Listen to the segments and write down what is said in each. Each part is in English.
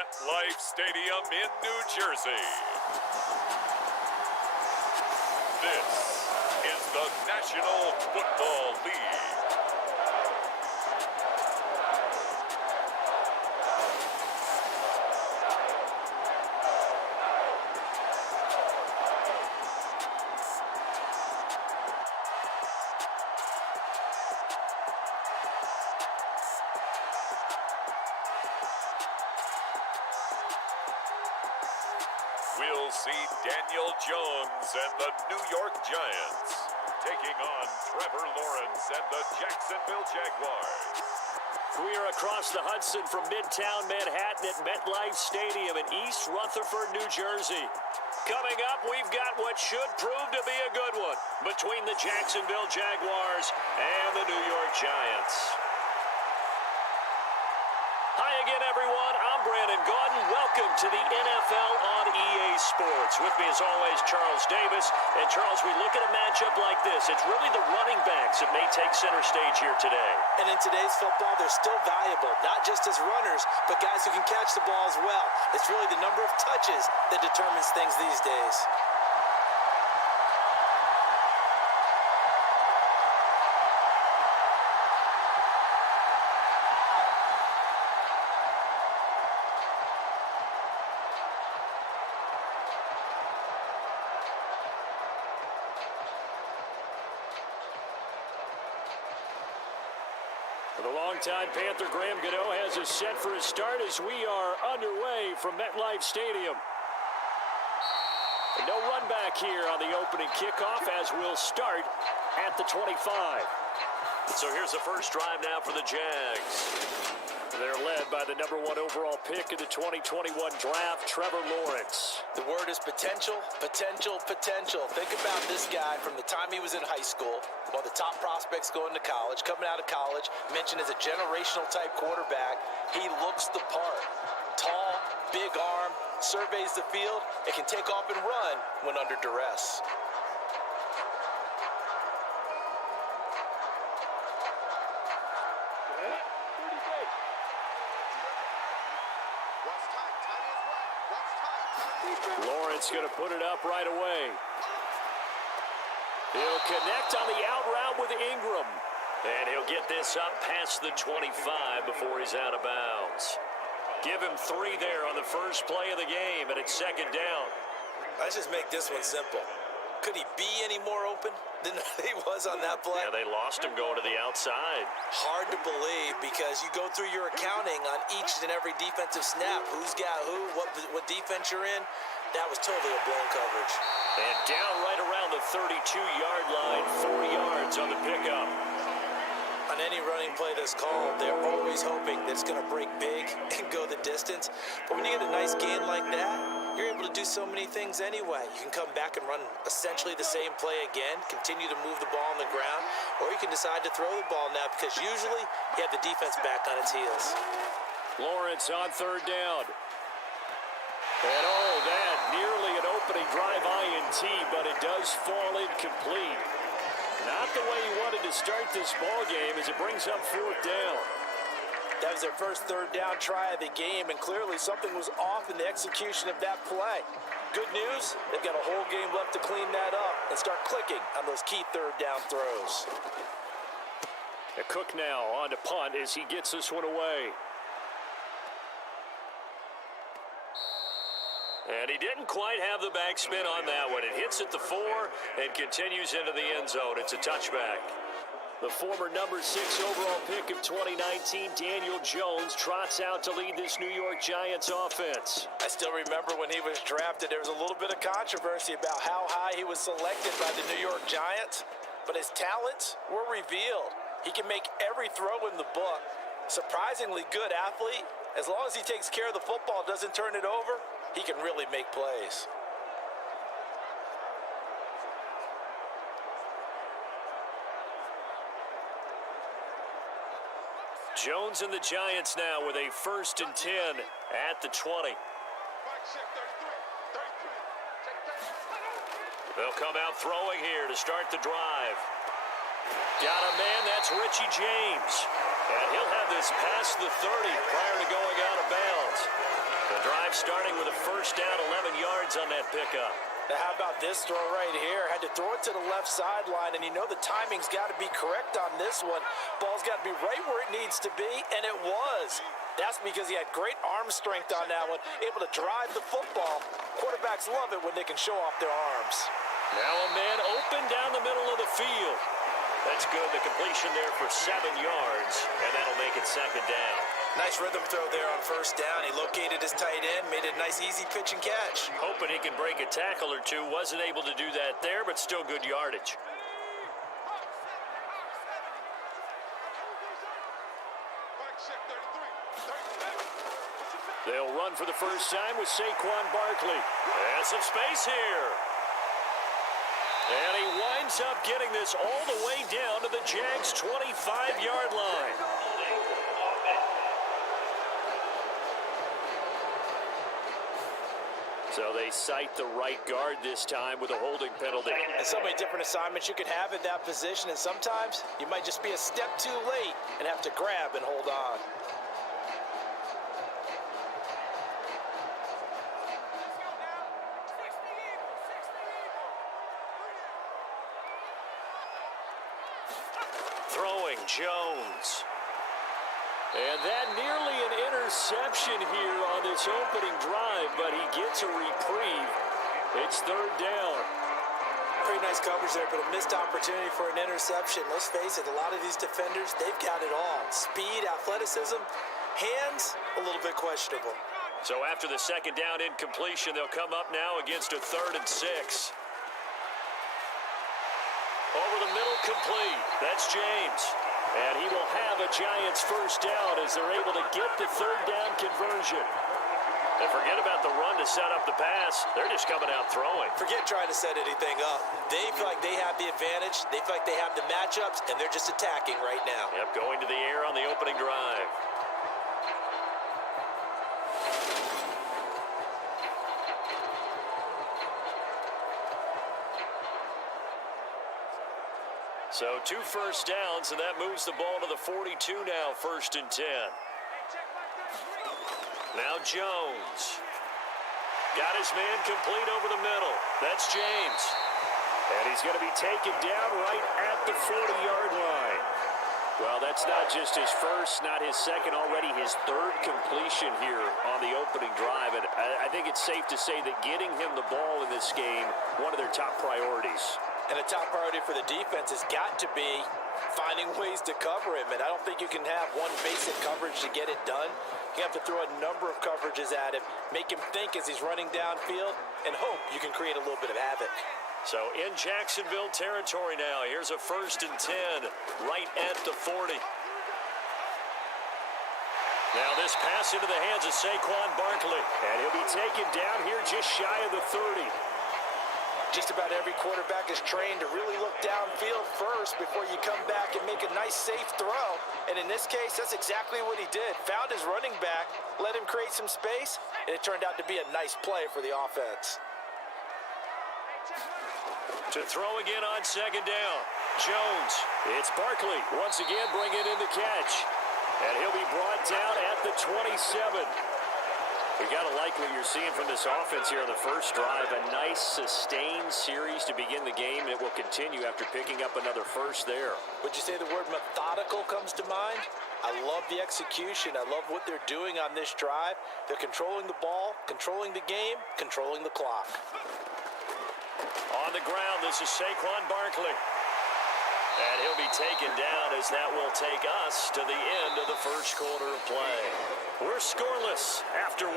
MetLife Stadium in New Jersey. This is the National Football League. We'll see Daniel Jones and the New York Giants taking on Trevor Lawrence and the Jacksonville Jaguars. We are across the Hudson from Midtown Manhattan at MetLife Stadium in East Rutherford, New Jersey. Coming up, we've got what should prove to be a good one between the Jacksonville Jaguars and the New York Giants. Hi again, everyone. I'm Brandon Gordon. Welcome to the NFL on EA Sports. With me, as always, Charles Davis. And, Charles, we look at a matchup like this. It's really the running backs that may take center stage here today. And in today's football, they're still valuable, not just as runners, but guys who can catch the ball as well. It's really the number of touches that determines things these days. The longtime Panther Graham Gano has us set for his start as we are underway from MetLife Stadium. And no run back here on the opening kickoff as we'll start at the 25. So here's the first drive now for the Jags. They're led by the #1 overall pick in the 2021 draft, Trevor Lawrence. The word is potential, potential, potential. Think about this guy from the time he was in high school, one of the top prospects going to college, coming out of college, mentioned as a generational type quarterback. He looks the part. Tall, big arm, surveys the field, and can take off and run when under duress. Lawrence going to put it up right away. He'll connect on the out route with Ingram. And he'll get this up past the 25 before he's out of bounds. Give him 3 there on the first play of the game, and it's second down. Let's just make this one simple. Could he be any more open than he was on that play? Yeah, they lost him going to the outside. Hard to believe because you go through your accounting on each and every defensive snap. Who's got who, what defense you're in. That was totally a blown coverage. And down right around the 32-yard line, 4 yards on the pickup. On any running play that's called, they're always hoping that it's going to break big and go the distance. But when you get a nice gain like that, you're able to do so many things anyway. You can come back and run essentially the same play again, continue to move the ball on the ground, or you can decide to throw the ball now because usually you have the defense back on its heels. Lawrence on third down. And that nearly an opening drive INT, but it does fall incomplete. Not the way he wanted to start this ball game as it brings up fourth down. That was their first third down try of the game, and clearly something was off in the execution of that play. Good news, they've got a whole game left to clean that up and start clicking on those key third down throws. Cook now on to punt as he gets this one away. And he didn't quite have the backspin on that one. It hits at the 4 and continues into the end zone. It's a touchback. The former #6 overall pick of 2019, Daniel Jones, trots out to lead this New York Giants offense. I still remember when he was drafted, there was a little bit of controversy about how high he was selected by the New York Giants, but his talents were revealed. He can make every throw in the book. Surprisingly good athlete. As long as he takes care of the football, doesn't turn it over, he can really make plays. Jones and the Giants now with a 1st and 10 at the 20. They'll come out throwing here to start the drive. Got a man, that's Richie James. And he'll have this past the 30 prior to going out of bounds. The drive starting with a first down, 11 yards on that pickup. Now, how about this throw right here? Had to throw it to the left sideline, and you know the timing's got to be correct on this one. Ball's got to be right where it needs to be, and it was. That's because he had great arm strength on that one, able to drive the football. Quarterbacks love it when they can show off their arms. Now a man open down the middle of the field. That's good. The completion there for 7 yards, and that'll make it second down. Nice rhythm throw there on first down. He located his tight end, made it a nice, easy pitch and catch. Hoping he can break a tackle or two. Wasn't able to do that there, but still good yardage. They'll run for the first time with Saquon Barkley. And some space here. And he winds up getting this all the way down to the Jags' 25-yard line. So they cite the right guard this time with a holding penalty. And so many different assignments you can have at that position, and sometimes you might just be a step too late and have to grab and hold on. Throwing Jones. And that nearly an interception here on this opening drive, but he gets a reprieve. It's third down. Pretty nice coverage there, but a missed opportunity for an interception. Let's face it, a lot of these defenders, they've got it all. Speed, athleticism, hands, a little bit questionable. So after the second down incompletion, they'll come up now against a 3rd and 6. Over the middle, complete. That's James. And he will have a Giants first down as they're able to get the third down conversion. And forget about the run to set up the pass. They're just coming out throwing. Forget trying to set anything up. They feel like they have the advantage. They feel like they have the matchups, and they're just attacking right now. Yep, going to the air on the opening drive. So 2 first downs, and that moves the ball to the 42 now, 1st and 10. Now Jones. Got his man complete over the middle. That's James. And he's going to be taken down right at the 40-yard line. Well, that's not just his first, not his second, already his 3rd completion here on the opening drive. And I think it's safe to say that getting him the ball in this game, one of their top priorities. And a top priority for the defense has got to be finding ways to cover him. And I don't think you can have one basic coverage to get it done. You have to throw a number of coverages at him, make him think as he's running downfield, and hope you can create a little bit of havoc. So in Jacksonville territory now, here's a 1st and 10 right at the 40. Now this pass into the hands of Saquon Barkley. And he'll be taken down here just shy of the 30. Just about every quarterback is trained to really look downfield first before you come back and make a nice, safe throw. And in this case, that's exactly what he did. Found his running back, let him create some space, and it turned out to be a nice play for the offense. To throw again on 2nd down. Jones. It's Barkley once again bringing in the catch. And he'll be brought down at the 27. We got to like what you're seeing from this offense here on the first drive. A nice, sustained series to begin the game. It will continue after picking up another first there. Would you say the word methodical comes to mind? I love the execution. I love what they're doing on this drive. They're controlling the ball, controlling the game, controlling the clock. On the ground, this is Saquon Barkley. And he'll be taken down as that will take us to the end of the first quarter of play. We're scoreless after 1.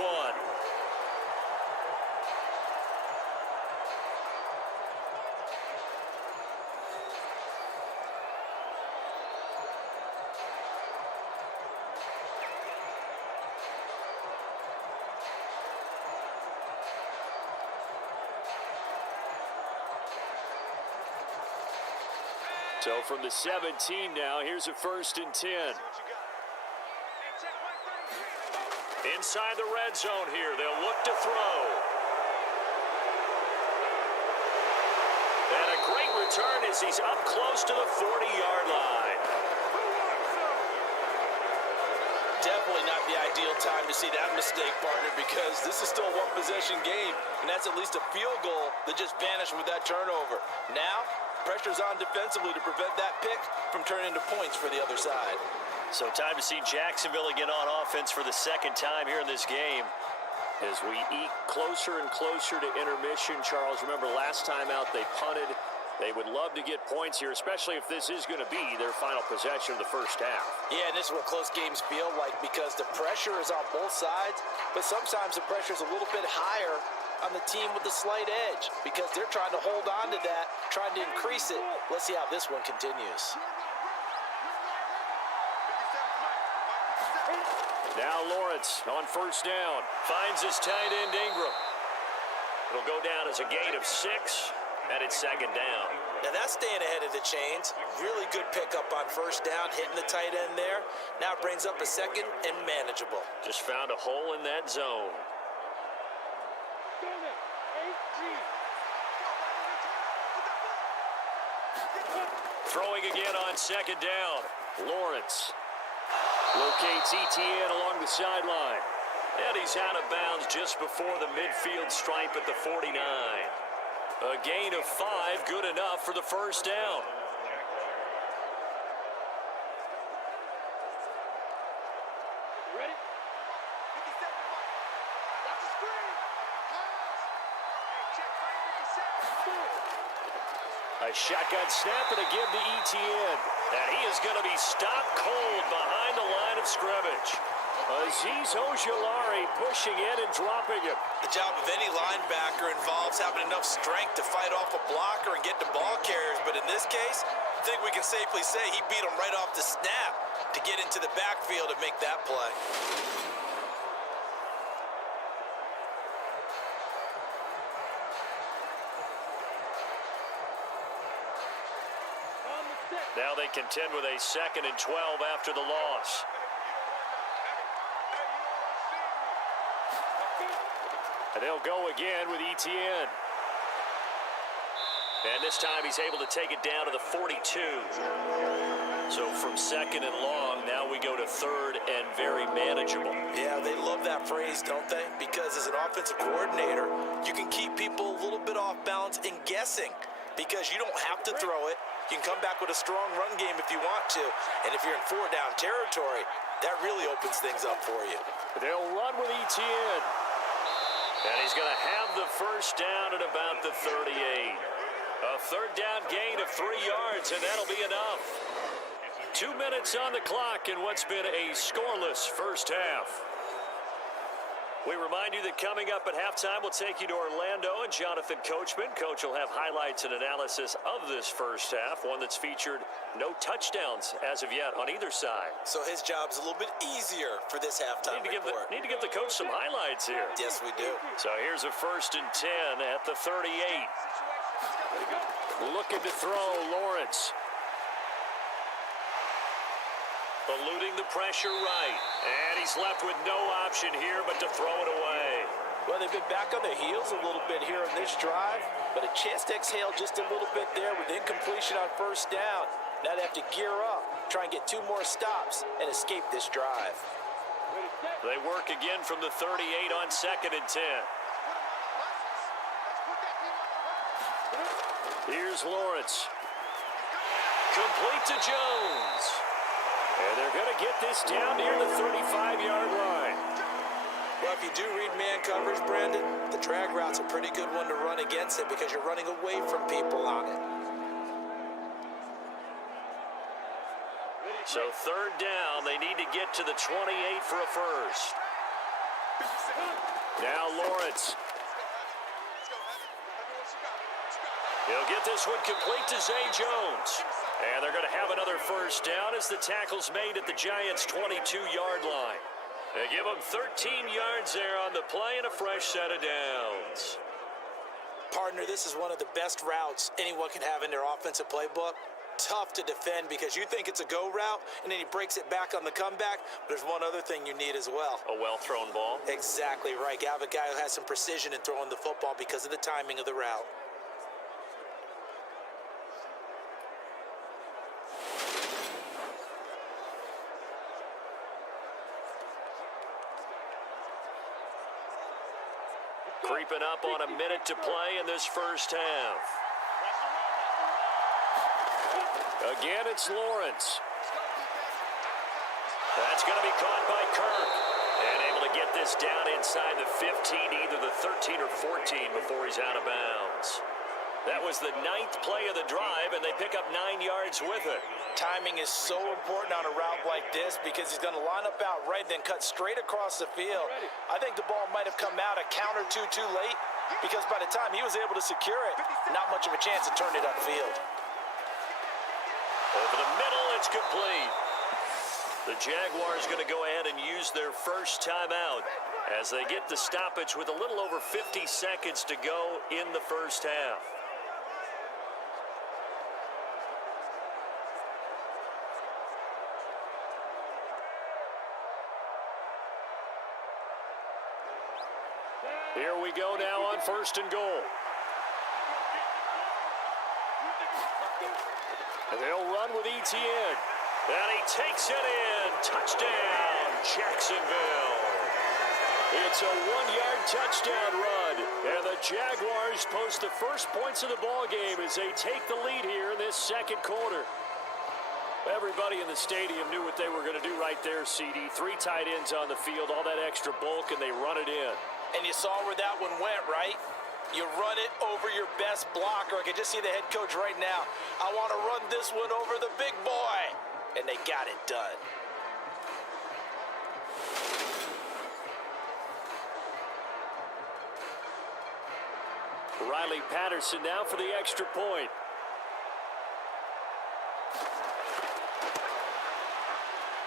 So from the 17 now, here's a 1st and 10. Inside the red zone here, they'll look to throw. And a great return as he's up close to the 40-yard line. Definitely not not the ideal time to see that mistake, partner, because this is still a one-possession game, and that's at least a field goal that just vanished with that turnover. Now, pressure's on defensively to prevent that pick from turning into points for the other side. So time to see Jacksonville again on offense for the second time here in this game. As we eke closer and closer to intermission, Charles, remember last time out they punted. They would love to get points here, especially if this is going to be their final possession of the first half. Yeah, and this is what close games feel like because the pressure is on both sides, but sometimes the pressure is a little bit higher on the team with the slight edge because they're trying to hold on to that, trying to increase it. Let's see how this one continues. Now Lawrence on first down. Finds his tight end Ingram. It'll go down as a gain of 6, and it's second down. Now that's staying ahead of the chains. Really good pickup on first down, hitting the tight end there. Now it brings up a second and manageable. Just found a hole in that zone. Throwing again on second down. Lawrence locates ETN along the sideline. And he's out of bounds just before the midfield stripe at the 49. A gain of 5, good enough for the first down. Ready? 57. Watch the screen. Hey, check right 57. A shotgun snap and a give to ETN. And he is going to be stopped cold behind the line of scrimmage. Azeez Ojulari pushing in and dropping him. The job of any linebacker involves having enough strength to fight off a blocker and get to ball carriers, but in this case, I think we can safely say he beat him right off the snap to get into the backfield and make that play. Now they contend with a 2nd and 12 after the loss. And they'll go again with ETN. And this time he's able to take it down to the 42. So from 2nd and long, now we go to 3rd and very manageable. Yeah, they love that phrase, don't they? Because as an offensive coordinator, you can keep people a little bit off balance and guessing because you don't have to throw it. You can come back with a strong run game if you want to. And if you're in 4-down territory, that really opens things up for you. They'll run with ETN. And he's going to have the first down at about the 38. A 3rd down gain of 3 yards, and that'll be enough. 2 minutes on the clock in what's been a scoreless first half. We remind you that coming up at halftime, we'll take you to Orlando and Jonathan Coachman. Coach will have highlights and analysis of this first half, one that's featured no touchdowns as of yet on either side. So his job's a little bit easier for this halftime report. Need to give the coach some highlights here. Yes, we do. So here's a 1st and 10 at the 38. Looking to throw, Lawrence. Eluding the pressure right. And he's left with no option here but to throw it away. Well, they've been back on their heels a little bit here on this drive, but a chance to exhale just a little bit there with incompletion on first down. Now they have to gear up, try and get 2 more stops, and escape this drive. They work again from the 38 on 2nd and 10. Here's Lawrence. Complete to Jones. And they're going to get this down near the 35-yard line. Well, if you do read man coverage, Brandon, the drag route's a pretty good one to run against it because you're running away from people on it. So 3rd down, they need to get to the 28 for a first. Now Lawrence. He'll get this one complete to Zay Jones. And they're going to have another first down as the tackle's made at the Giants' 22-yard line. They give them 13 yards there on the play and a fresh set of downs. Partner, this is one of the best routes anyone can have in their offensive playbook. Tough to defend because you think it's a go route, and then he breaks it back on the comeback. But there's one other thing you need as well. A well-thrown ball. Exactly right. You have a guy who has some precision in throwing the football because of the timing of the route. Creeping up on a minute to play in this first half. Again, it's Lawrence. That's going to be caught by Kirk. And able to get this down inside the 15, either the 13 or 14 before he's out of bounds. That was the 9th play of the drive, and they pick up 9 yards with it. Timing is so important on a route like this because he's going to line up out right, then cut straight across the field. I think the ball might have come out a count or two too late because by the time he was able to secure it, not much of a chance to turn it upfield. Over the middle, it's complete. The Jaguars going to go ahead and use their first timeout as they get the stoppage with a little over 50 seconds to go in the first half. Here we go now on 1st and goal. And they'll run with Etienne. And he takes it in. Touchdown, Jacksonville. It's a 1-yard touchdown run. And the Jaguars post the first points of the ball game as they take the lead here in this second quarter. Everybody in the stadium knew what they were going to do right there, CD. 3 tight ends on the field, all that extra bulk, and they run it in. And you saw where that one went, right? You run it over your best blocker. I can just see the head coach right now. I want to run this one over the big boy. And they got it done. Riley Patterson now for the extra point.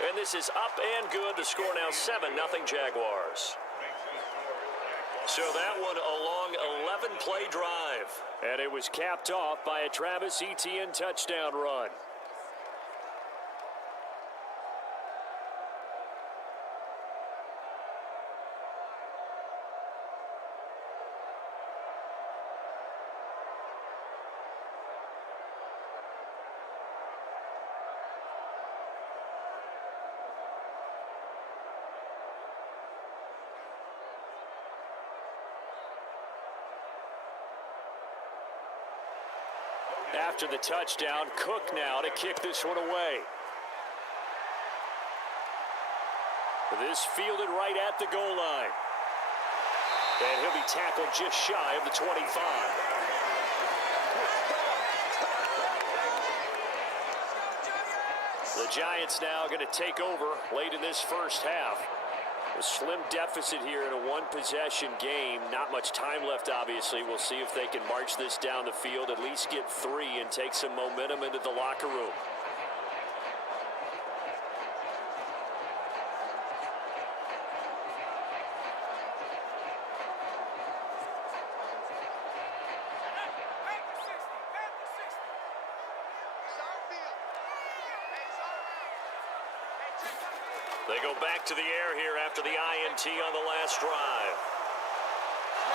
And this is up and good. The score now 7-0 Jaguars. So that one a long 11-play drive. And it was capped off by a Travis Etienne touchdown run. After the touchdown, Cook now to kick this one away. This fielded right at the goal line. And he'll be tackled just shy of the 25. The Giants now going to take over late in this first half. A slim deficit here in a one-possession game. Not much time left, obviously. We'll see if they can march this down the field, at least get 3 and take some momentum into the locker room. They go back to the air here after the INT on the last drive.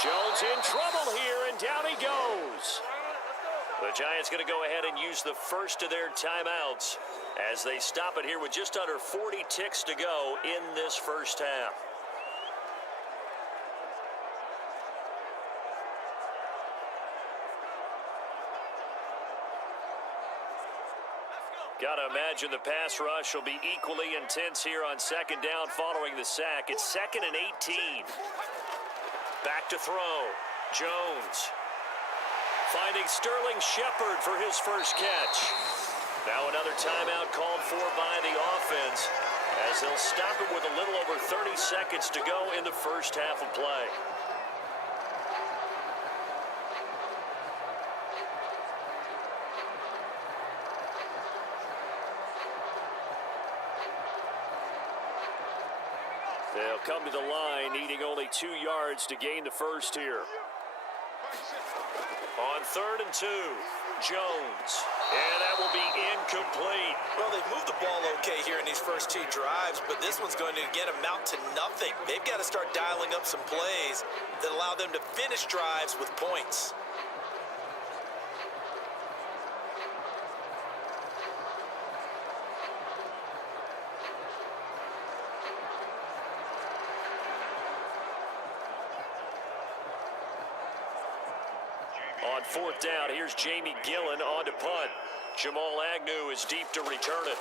Jones in trouble here, and down he goes. The Giants going to go ahead and use the first of their timeouts as they stop it here with just under 40 ticks to go in this first half. Got to imagine the pass rush will be equally intense here on second down following the sack. It's 2nd and 18. Back to throw. Jones finding Sterling Shepard for his first catch. Now another timeout called for by the offense as they'll stop it with a little over 30 seconds to go in the first half of play. They'll come to the line, needing only 2 yards to gain the first here. On 3rd and 2, Jones. And that will be incomplete. Well, they've moved the ball okay here in these first 2 drives, but this one's going to get amount to nothing. They've got to start dialing up some plays that allow them to finish drives with points. On fourth down, here's Jamie Gillen on to punt. Jamal Agnew is deep to return it.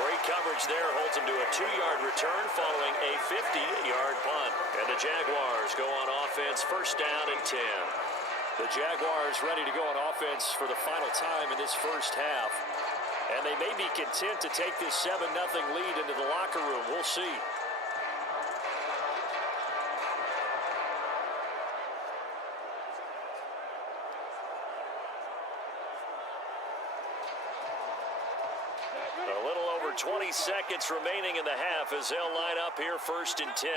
Great coverage there, holds him to a 2-yard return following a 50-yard punt. And the Jaguars go on offense, first down and 10. The Jaguars ready to go on offense for the final time in this first half. And they may be content to take this 7-0 lead into the locker room. We'll see. A little over 20 seconds remaining in the half as they'll line up here first and 10.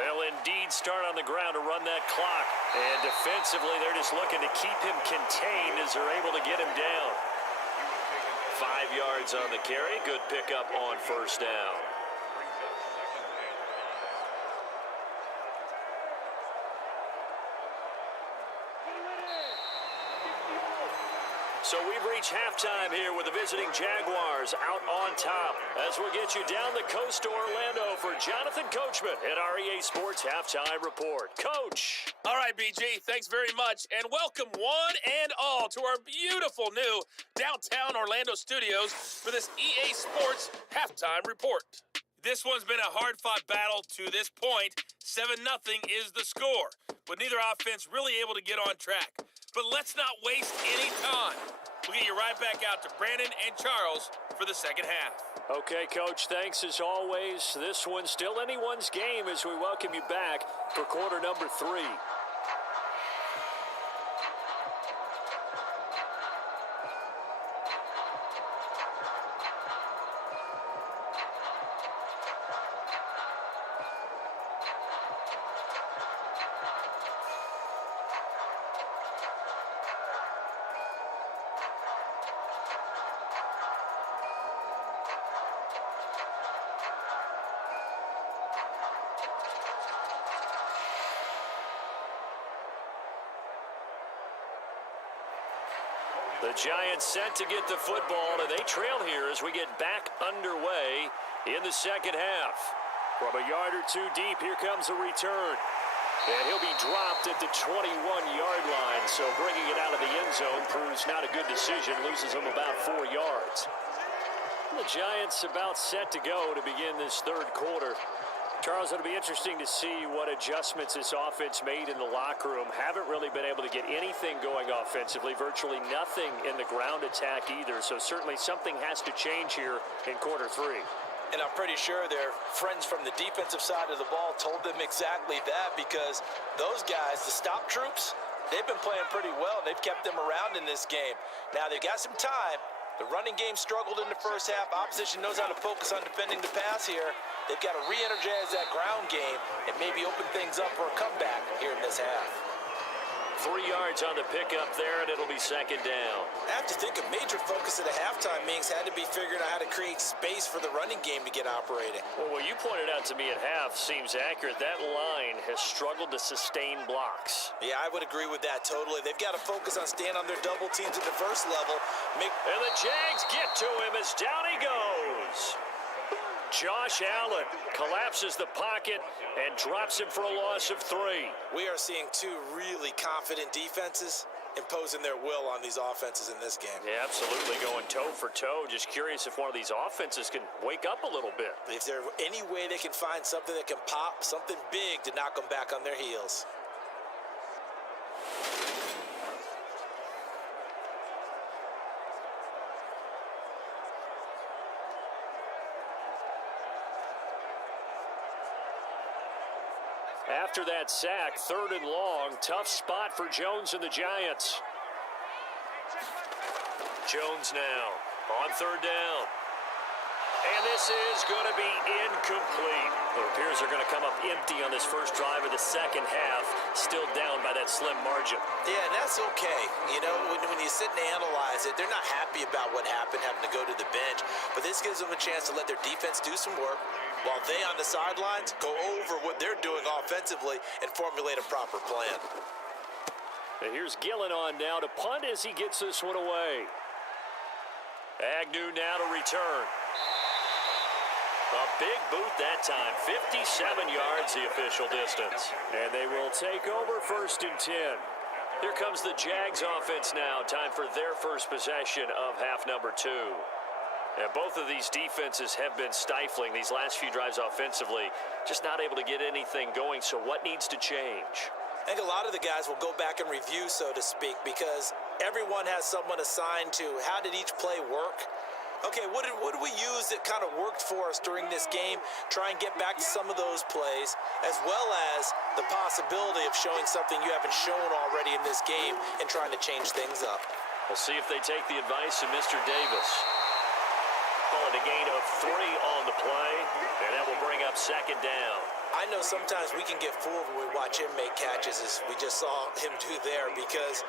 They'll indeed start on the ground to run that clock. And defensively, they're just looking to keep him contained as they're able to get him down. 5 yards on the carry. Good pickup on first down. So we've reached halftime here with the visiting Jaguars out on top. As we'll get you down the coast to Orlando for Jonathan Coachman at REA Sports Halftime Report. Coach. All right, BG, thanks very much. And welcome one and all to our beautiful new downtown Orlando studios for this EA Sports Halftime Report. This one's been a hard-fought battle to this point. 7-0 is the score, with neither offense really able to get on track. But let's not waste any time. We'll get you right back out to Brandon and Charles for the second half. Okay, Coach, thanks as always. This one's still anyone's game as we welcome you back for quarter number 3. The Giants set to get the football, and they trail here as we get back underway in the second half. From a yard or two deep, here comes a return. And he'll be dropped at the 21-yard line, so bringing it out of the end zone proves not a good decision, loses him about 4 yards. The Giants about set to go to begin this third quarter. Charles, it'll be interesting to see what adjustments this offense made in the locker room. Haven't really been able to get anything going offensively, virtually nothing in the ground attack either. So certainly something has to change here in quarter 3. And I'm pretty sure their friends from the defensive side of the ball told them exactly that, because those guys, the stop troops, they've been playing pretty well. They've kept them around in this game. Now they've got some time. The running game struggled in the first half. Opposition knows how to focus on defending the pass here. They've got to re-energize that ground game and maybe open things up for a comeback here in this half. 3 yards on the pickup there, and it'll be second down. I have to think a major focus at the halftime meetings had to be figuring out how to create space for the running game to get operating. Well, what you pointed out to me at half seems accurate. That line has struggled to sustain blocks. Yeah, I would agree with that totally. They've got to focus on staying on their double teams at the first level. And the Jags get to him as down he goes. Josh Allen collapses the pocket and drops him for a loss of 3. We are seeing two really confident defenses imposing their will on these offenses in this game. Yeah, absolutely, going toe for toe. Just curious if one of these offenses can wake up a little bit. If there's any way they can find something that can pop, something big to knock them back on their heels. After that sack, 3rd and long, tough spot for Jones and the Giants. Jones now on 3rd down. And this is going to be incomplete. It appears they're going to come up empty on this first drive of the second half, still down by that slim margin. Yeah, and that's okay. You know, when you sit and analyze it, they're not happy about what happened, having to go to the bench. But this gives them a chance to let their defense do some work, while they on the sidelines go over what they're doing offensively and formulate a proper plan. And here's Gillen on now to punt as he gets this one away. Agnew now to return. A big boot that time. 57 yards the official distance. And they will take over 1st and 10. Here comes the Jags offense now. Time for their first possession of half number 2. And both of these defenses have been stifling these last few drives offensively. Just not able to get anything going. So what needs to change? I think a lot of the guys will go back and review, so to speak, because everyone has someone assigned to how did each play work. Okay, what did we use that kind of worked for us during this game? Try and get back to some of those plays, as well as the possibility of showing something you haven't shown already in this game and trying to change things up. We'll see if they take the advice of Mr. Davis. Calling a gain of 3 on the play, and that will bring up 2nd down. I know sometimes we can get fooled when we watch him make catches, as we just saw him do there, because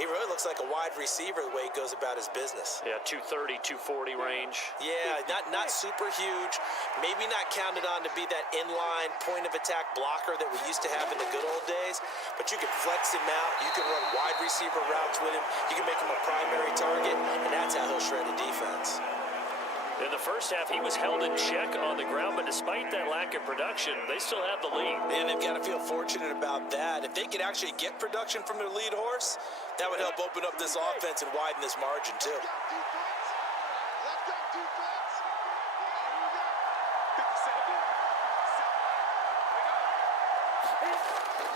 he really looks like a wide receiver the way he goes about his business. Yeah, 230, 240 range. Yeah, not super huge. Maybe not counted on to be that inline point-of-attack blocker that we used to have in the good old days, but you can flex him out. You can run wide receiver routes with him. You can make him a primary target, and that's how he'll shred a defense. In the first half, he was held in check on the ground, but despite that lack of production, they still have the lead. And they've got to feel fortunate about that. If they could actually get production from their lead horse, that would help open up this offense and widen this margin, too. Let's go, defense.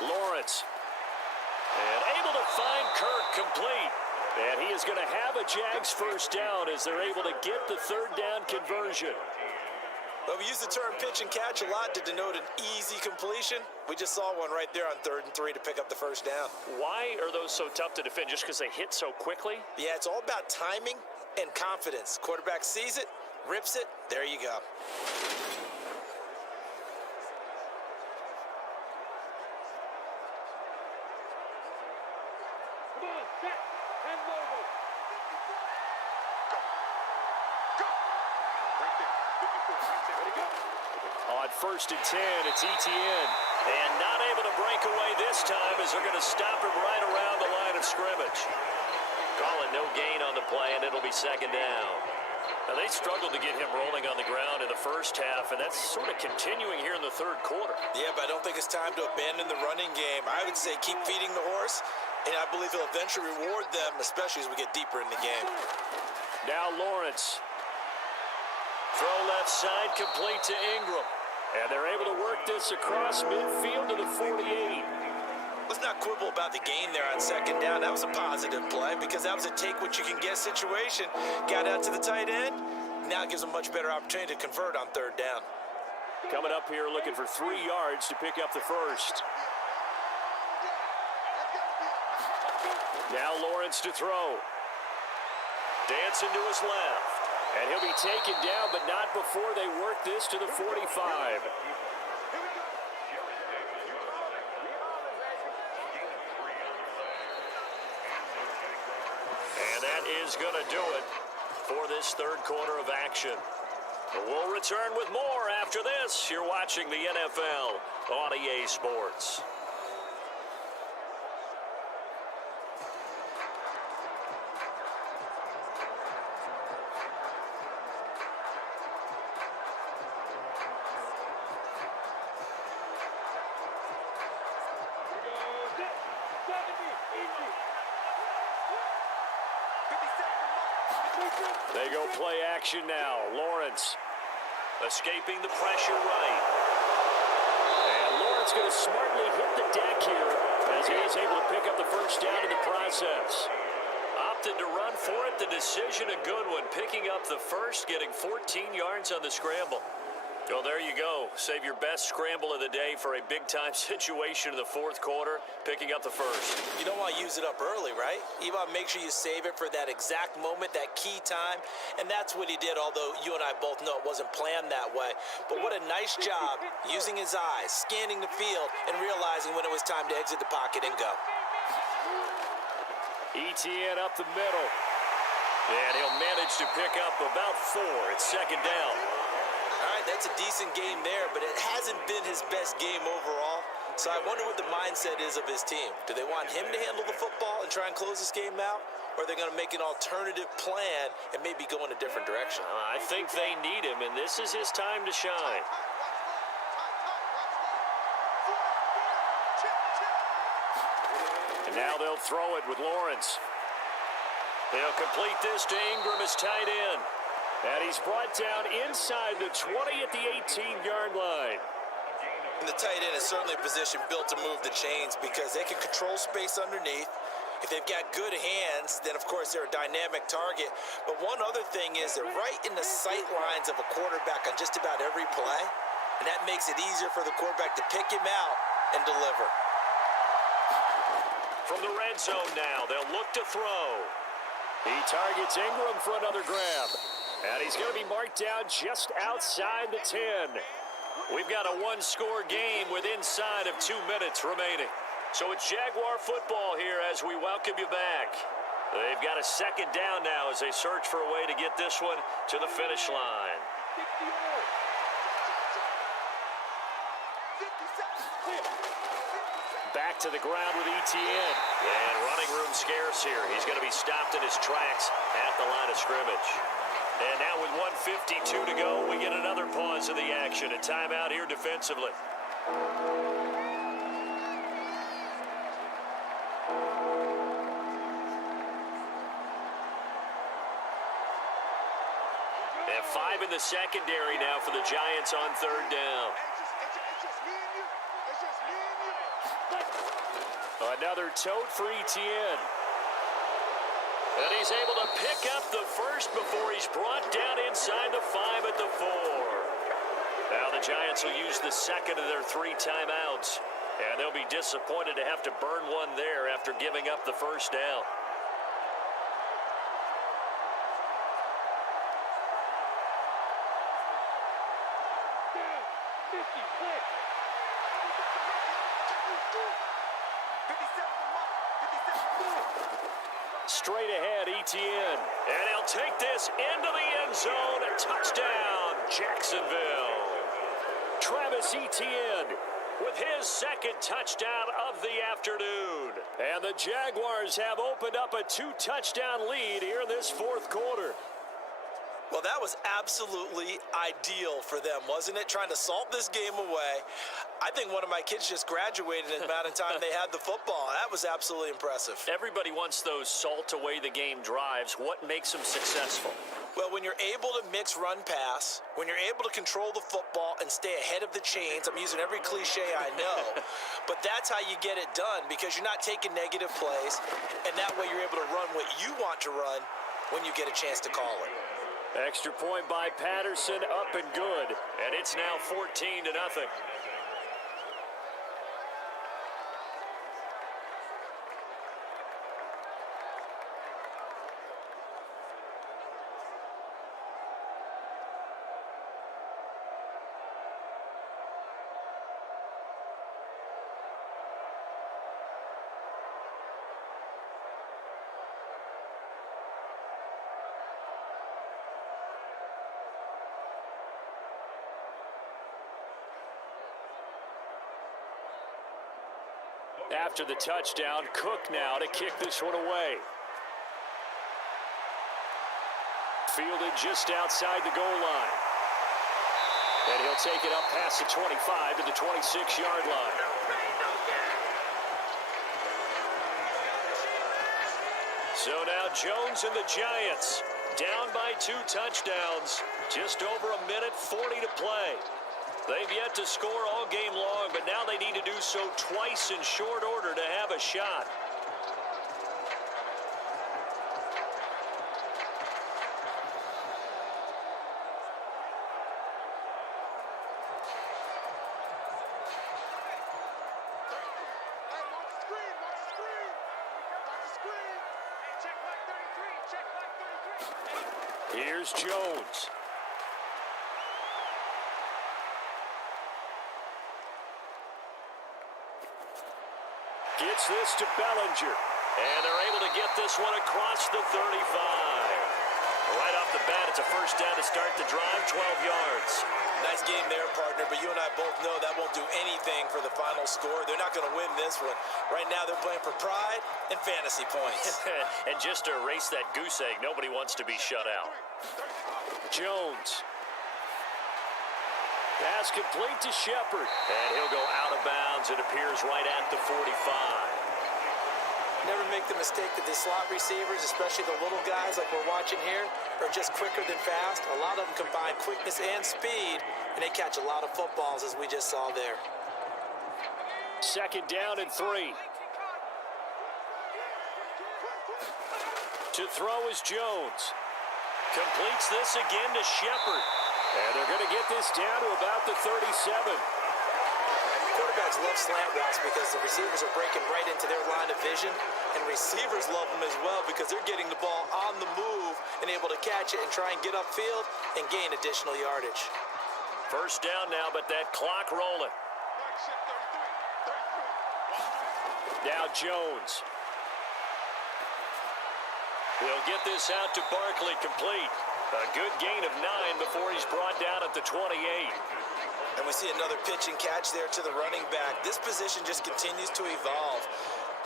Lawrence. And able to find Kirk complete. And he is going to have a Jags first down as they're able to get the 3rd down conversion. Well, we use the term pitch and catch a lot to denote an easy completion. We just saw one right there on 3rd and 3 to pick up the first down. Why are those so tough to defend? Just because they hit so quickly? Yeah, it's all about timing and confidence. Quarterback sees it, rips it, there you go. Come on, set, and logo. On 1st and 10, it's Etienne. And not able to break away this time as they're going to stop him right around the line of scrimmage. Calling no gain on the play, and it'll be 2nd down. Now, they struggled to get him rolling on the ground in the first half, and that's sort of continuing here in the 3rd quarter. Yeah, but I don't think it's time to abandon the running game. I would say keep feeding the horse, and I believe he'll eventually reward them, especially as we get deeper in the game. Now Lawrence. Throw left side, complete to Ingram. And they're able to work this across midfield to the 48. Let's not quibble about the gain there on 2nd down. That was a positive play because that was a take-what-you-can-get situation. Got out to the tight end. Now it gives them a much better opportunity to convert on 3rd down. Coming up here looking for 3 yards to pick up the first. Now Lawrence to throw. Dancing to his left. And he'll be taken down, but not before they work this to the 45. And that is going to do it for this 3rd quarter of action. We'll return with more after this. You're watching the NFL on EA Sports. They go play action now. Lawrence escaping the pressure right. And Lawrence going to smartly hit the deck here as he is able to pick up the first down in the process. Opted to run for it. The decision a good one. Picking up the first, getting 14 yards on the scramble. Well, there you go. Save your best scramble of the day for a big-time situation in the 4th quarter, picking up the first. You don't want to use it up early, right? You want to make sure you save it for that exact moment, that key time, and that's what he did, although you and I both know it wasn't planned that way. But what a nice job using his eyes, scanning the field, and realizing when it was time to exit the pocket and go. Etienne up the middle. And he'll manage to pick up about 4. It's 2nd down. All right, that's a decent game there, but it hasn't been his best game overall. So I wonder what the mindset is of his team. Do they want him to handle the football and try and close this game out? or they're going to make an alternative plan and maybe go in a different direction. I think they need him, and this is his time to shine. And now they'll throw it with Lawrence. They'll complete this to Ingram as tight end. And he's brought down inside the 20 at the 18-yard line. And the tight end is certainly a position built to move the chains because they can control space underneath. If they've got good hands, then of course they're a dynamic target. But one other thing is they're right in the sight lines of a quarterback on just about every play. And that makes it easier for the quarterback to pick him out and deliver. From the red zone now, they'll look to throw. He targets Ingram for another grab. And he's going to be marked down just outside the 10. We've got a one-score game with inside of 2 minutes remaining. So it's Jaguar football here as we welcome you back. They've got a second down now as they search for a way to get this one to the finish line. Back to the ground with ETN. And running room scarce here. He's going to be stopped in his tracks at the line of scrimmage. And now with 1:52 to go, we get another pause in the action. A timeout here defensively. And 5 in the secondary now for the Giants on third down. Another tote for ETN. And he's able to pick up the first before he's brought down inside the 5 at the 4. Now the Giants will use the second of their 3 timeouts. And they'll be disappointed to have to burn one there after giving up the first down. Straight ahead, ETN. And he'll take this into the end zone. A touchdown, Jacksonville. Travis Etienne with his second touchdown of the afternoon. And the Jaguars have opened up a 2-touchdown lead here in this fourth quarter. Well, that was absolutely ideal for them, wasn't it? Trying to salt this game away. I think one of my kids just graduated in the amount of time they had the football. That was absolutely impressive. Everybody wants those salt away the game drives. What makes them successful? Well, when you're able to mix run-pass, when you're able to control the football and stay ahead of the chains, I'm using every cliche I know, but that's how you get it done because you're not taking negative plays, and that way you're able to run what you want to run when you get a chance to call it. Extra point by Patterson, up and good. And it's now 14-0. After the touchdown, Cook now to kick this one away. Fielded just outside the goal line. And he'll take it up past the 25 to the 26-yard line. So now Jones and the Giants down by 2 touchdowns. Just over a minute 40 to play. They've yet to score all game long, but now they need to do so twice in short order to have a shot. Here's Jones. Gets this to Bellinger. And they're able to get this one across the 35. Right off the bat, It's a first down to start the drive, 12 yards. Nice game there, partner, but you and I both know that won't do anything for the final score. They're not going to win this one. Right now, they're playing for pride and fantasy points. And just to erase that goose egg, nobody wants to be shut out. Jones. Pass complete to Shepard. And he'll go out of bounds. It appears right at the 45. Never make the mistake that the slot receivers, especially the little guys like we're watching here, are just quicker than fast. A lot of them combine quickness and speed, and they catch a lot of footballs, as we just saw there. Second down and 3. To throw is Jones. Completes this again to Shepard. And they're going to get this down to about the 37. Quarterbacks love slant routes because the receivers are breaking right into their line of vision, and receivers love them as well because they're getting the ball on the move and able to catch it and try and get upfield and gain additional yardage. First down now, but that clock rolling. Now Jones. He'll get this out to Barkley, complete. A good gain of 9 before he's brought down at the 28. And we see another pitch and catch there to the running back. This position just continues to evolve.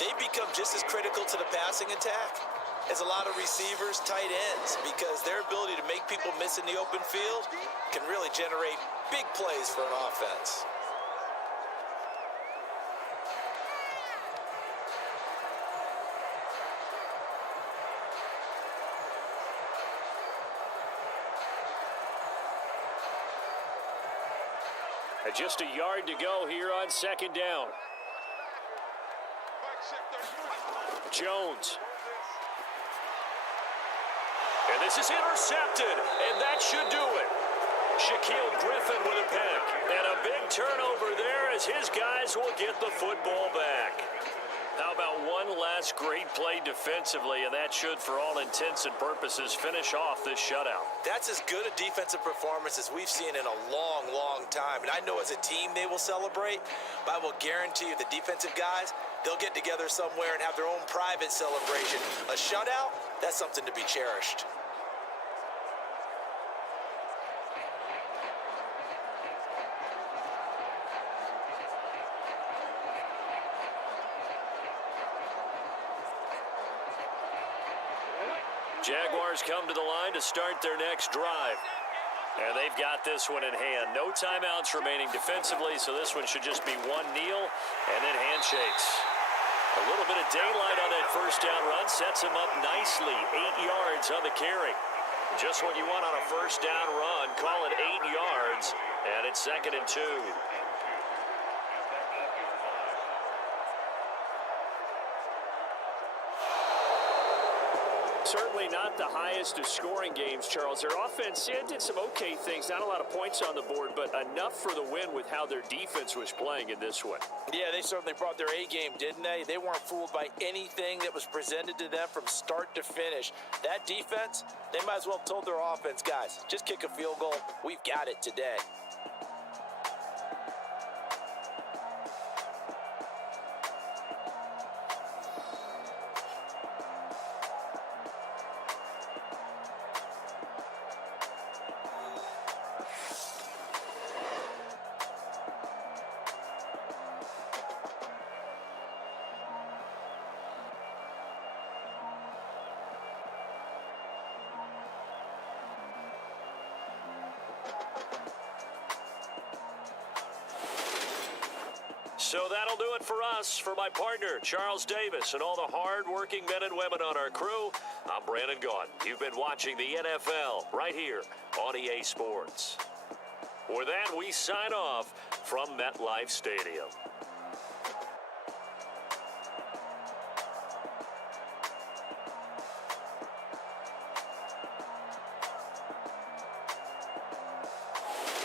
They become just as critical to the passing attack as a lot of receivers, tight ends, because their ability to make people miss in the open field can really generate big plays for an offense. Just a yard to go here on second down. Jones. And this is intercepted, and that should do it. Shaquille Griffin with a pick. And a big turnover there as his guys will get the football back. How about one last great play defensively, and that should, for all intents and purposes, finish off this shutout. That's as good a defensive performance as we've seen in a long, long time. And I know as a team they will celebrate, but I will guarantee you the defensive guys, they'll get together somewhere and have their own private celebration. A shutout, that's something to be cherished. Jaguars come to the line to start their next drive. And they've got this one in hand. No timeouts remaining defensively, so this one should just be one kneel and then handshakes. A little bit of daylight on that first down run sets him up nicely. 8 yards on the carry. Just what you want on a first down run. Call it 8 yards, and it's 2nd and 2. Certainly not the highest of scoring games, Charles. Their offense did some okay things. Not a lot of points on the board, but enough for the win with how their defense was playing in this one. Yeah, they certainly brought their A game, didn't they? They weren't fooled by anything that was presented to them from start to finish. That defense, they might as well have told their offense, guys, just kick a field goal. We've got it today. So that'll do it for us. For my partner, Charles Davis, and all the hard-working men and women on our crew, I'm Brandon Gaughan. You've been watching the NFL right here on EA Sports. With that, we sign off from MetLife Stadium.